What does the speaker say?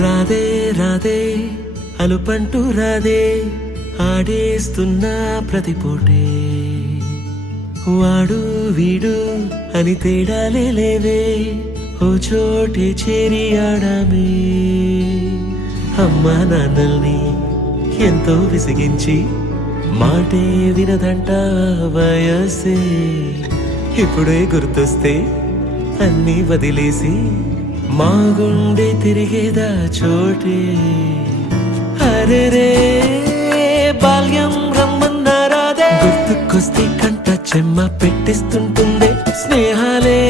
రాధే రాధే అలుపంటూ రాధే ఆడేస్తున్నా ప్రతిపోటే వాడు వీడు అని తేడాలే లేవే ఓ చోటే చేరి ఆడామే అమ్మా నాన్నల్ని ఎంతో విసిగించి మాటే వినదంట వయసే ఇప్పుడే గుర్తొస్తే అన్నీ వదిలేసి మా గుండె తిరిగేదా చోటే అరెరే బాల్యం రమ్మన్నారాదే గుర్తుకొస్తే కంట చెమ్మ పెట్టిస్తుంటుందే స్నేహాలే